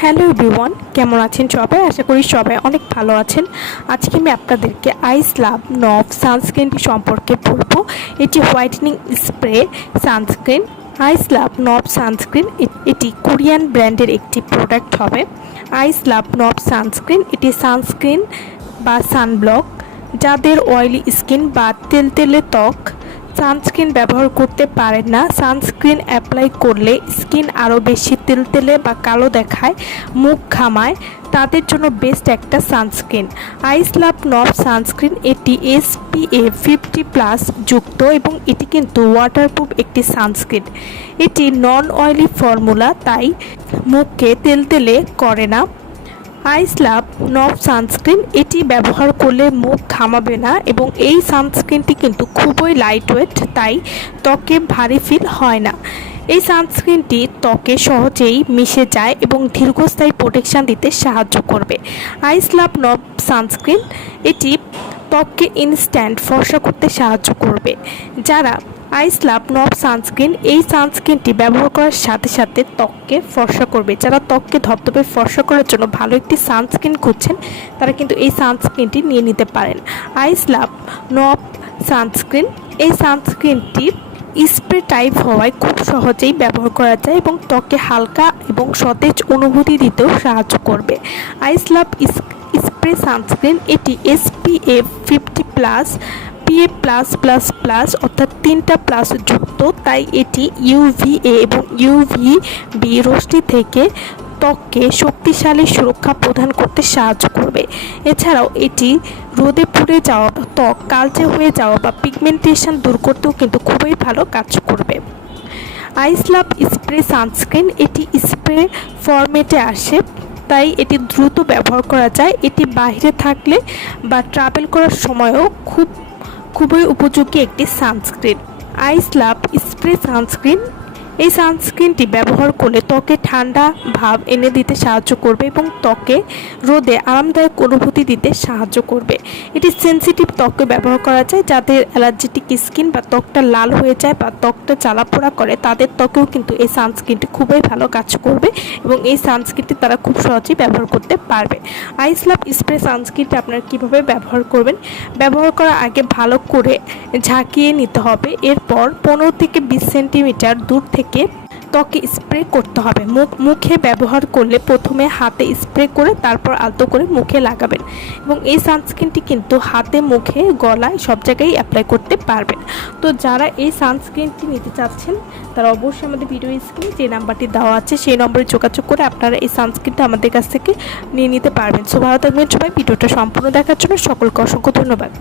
Hello everyone, কেমন আছেন সবাই? আশা করি সবাই অনেক ভালো আছেন। আজকে আমি আপনাদেরকে আইস লাভ নভ সানস্ক্রিনটি সম্পর্কে বলব। এটি whitening spray, sunscreen, ice love নভ sunscreen. এটি কোরিয়ান ব্র্যান্ডের একটি প্রোডাক্ট হবে। আইস লাভ নভ সানস্ক্রিন, এটি সানস্ক্রিন বা সানব্লক। যাদের অয়েলি স্কিন বা তেলতেলে ত্বক সানস্ক্রিন ব্যবহার করতে পারেন না। সানস্ক্রিন অ্যাপ্লাই করলে স্কিন আরও বেশি তেলতেলে বা কালো দেখায়, মুখ ঘামায়। তাদের জন্য বেস্ট একটা সানস্ক্রিন। আইস লাভ নব সানস্ক্রিন এটি এসপিএ ফিফটি প্লাস যুক্ত এবং এটি কিন্তু ওয়াটারপ্রুফ একটি সানস্ক্রিন। এটি নন অয়েলি ফর্মুলা তাই মুখকে তেলতেলে করে না। আইস লাভ নব সানস্ক্রিন এটি ব্যবহার করলে মুখ ঘামাবে না এবং এই সানস্ক্রিনটি কিন্তু খুবই লাইট ওয়েট তাই ত্বকে ভারী ফিল হয় না। এই সানস্ক্রিনটি ত্বকে সহজেই মিশে যায় এবং দীর্ঘস্থায়ী প্রোটেকশান দিতে সাহায্য করবে। আইস লাভ নব সানস্ক্রিন এটি ত্বককে ইনস্ট্যান্ট ফর্সা করতে সাহায্য করবে, যারা আইস লাভ নব সানস্ক্রিন এই সানস্ক্রিনটি ব্যবহার করার সাথে সাথে ত্বককে ফর্সা করবে। যারা ত্বককে ধপধপে ফর্সা করার জন্য ভালো একটি সানস্ক্রিন খুঁজছেন, তারা কিন্তু এই সানস্ক্রিনটি নিয়ে নিতে পারেন। আইস লাভ নব সানস্ক্রিন এই সানস্ক্রিনটি স্প্রে টাইপ হওয়ায় খুব সহজেই ব্যবহার করা যায় এবং ত্বকে হালকা এবং সতেজ অনুভূতি দিতেও সাহায্য করবে। আইস লাভ স্প্রে সানস্ক্রিন এটি SPF fifty plus PA plus plus plus অর্থাৎ তিনটা প্লাস যুক্ত, তাই এটি ইউভিএ এবং ইউভি বি রশ্মি থেকে ত্বককে শক্তিশালী সুরক্ষা প্রদান করতে সাহায্য করবে। এছাড়াও এটি রোদে পুড়ে যাওয়া ত্বক, কালচে হয়ে যাওয়া বা পিগমেন্টেশন দূর করতেও কিন্তু খুবই ভালো কাজ করবে। আইস লাভ স্প্রে সানস্ক্রিন এটি স্প্রে ফরম্যাটে আসে। তাই এটি দ্রুত ব্যবহার করা যায়। এটি বাহিরে থাকলে বা ট্রাভেল করার সময়ও খুব, খুবই উপযোগী একটি sunscreen ice love spray sunscreen এই সানস্ক্রিনটি ব্যবহার করলে ত্বকে ঠান্ডা ভাব এনে দিতে সাহায্য করবে এবং ত্বকে রোদে আরামদায়ক অনুভূতি দিতে সাহায্য করবে। এটি সেন্সিটিভ ত্বকে ব্যবহার করা যায়, যাদের অ্যালার্জেটিক স্কিন বা ত্বকটা লাল হয়ে যায় বা ত্বকটা জ্বালাপোড়া করে, তাদের ত্বকেও কিন্তু এই সানস্ক্রিনটি খুবই ভালো কাজ করবে এবং এই সানস্ক্রিনটি তারা খুব সহজেই ব্যবহার করতে পারবে। আইস লাভ স্প্রে সানস্ক্রিনটি আপনারা কীভাবে ব্যবহার করবেন? ব্যবহার করার আগে ভালো করে ঝাঁকিয়ে নিতে হবে। এরপর পনেরো থেকে বিশ সেন্টিমিটার দূর থেকে থেকে ত্বকে স্প্রে করতে হবে। মুখ, মুখে ব্যবহার করলে প্রথমে হাতে স্প্রে করে তারপর আলতো করে মুখে লাগাবেন এবং এই সানস্ক্রিনটি কিন্তু হাতে, মুখে, গলায় সব জায়গায় অ্যাপ্লাই করতে পারবেন। তো যারা এই সানস্ক্রিনটি নিতে চাচ্ছেন, তারা অবশ্যই আমাদের ভিডিও স্ক্রিনে যে নাম্বারটি দেওয়া আছে, সেই নম্বরে যোগাযোগ করে আপনারা এই সানস্ক্রিনটা আমাদের কাছ থেকে নিয়ে নিতে পারবেন। সো ভালো থাকবেন সবাই, ভিডিওটা সম্পূর্ণ দেখার জন্য সকলকে অসংখ্য ধন্যবাদ।